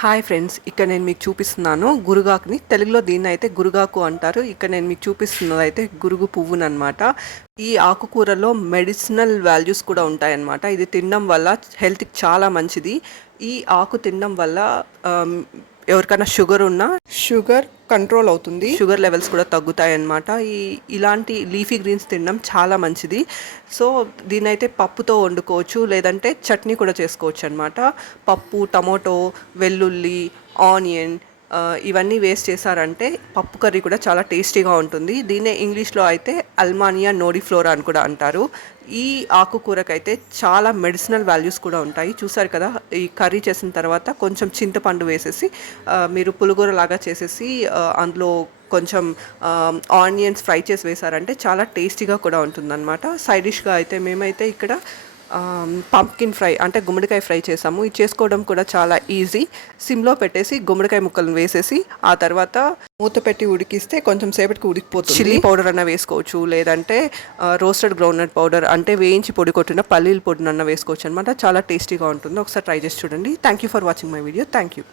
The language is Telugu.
హాయ్ ఫ్రెండ్స్ ఇక్కడ నేను మీకు చూపిస్తున్నాను గురుగాకుని. తెలుగులో దీన్ని అయితే గురుగాకు అంటారు. ఇక్కడ నేను మీకు చూపిస్తున్నది అయితే గురుగు పువ్వునమాట ఈ ఆకుకూరలో మెడిసినల్ వాల్యూస్ కూడా ఉంటాయన్నమాట. ఇది తినడం వల్ల హెల్త్కి చాలా మంచిది. ఈ ఆకు తినడం వల్ల ఎవరికైనా షుగర్ ఉన్నా షుగర్ కంట్రోల్ అవుతుంది. షుగర్ లెవెల్స్ కూడా తగ్గుతాయి అన్నమాట ఈ ఇలాంటి లీఫీ గ్రీన్స్ తినడం చాలా మంచిది. సో దీన్ని అయితే పప్పుతో వండుకోవచ్చు లేదంటే చట్నీ కూడా చేసుకోవచ్చు అనమాట పప్పు టమోటో వెల్లుల్లి ఆనియన్ ఇవన్నీ వేస్ట్ చేశారంటే పప్పు కర్రీ కూడా చాలా టేస్టీగా ఉంటుంది. దీన్నే ఇంగ్లీష్లో అయితే అల్మానియా నోడిఫ్లోరా అని కూడా అంటారు. ఈ ఆకుకూరకైతే చాలా మెడిసినల్ వాల్యూస్ కూడా ఉంటాయి. చూసారు కదా ఈ కర్రీ చేసిన తర్వాత కొంచెం చింతపండు వేసేసి మీరు పులిగూర లాగా చేసేసి అందులో కొంచెం ఆనియన్స్ ఫ్రై చేసి వేశారంటే చాలా టేస్టీగా కూడా ఉంటుందన్నమాట. సైడ్ డిష్గా అయితే మేమైతే ఇక్కడ పంప్కిన్ ఫ్రై అంటే గుమ్మడికాయ ఫ్రై చేసాము. ఇది చేసుకోవడం కూడా చాలా ఈజీ. సిమ్లో పెట్టేసి గుమ్మడికాయ ముక్కలను వేసేసి ఆ తర్వాత మూత పెట్టి ఉడికిస్తే కొంచెం సేపటికి ఉడికిపోతుంది. చిల్లీ పౌడర్ అన్న వేసుకోవచ్చు లేదంటే రోస్టెడ్ గ్రౌండ్నట్ పౌడర్ అంటే వేయించి పొడి కొట్టిన పల్లీల పొడిని అన్న వేసుకోవచ్చు అనమాట చాలా టేస్టీగా ఉంటుంది. ఒకసారి ట్రై చేసి చూడండి. Thank you for watching my video thank you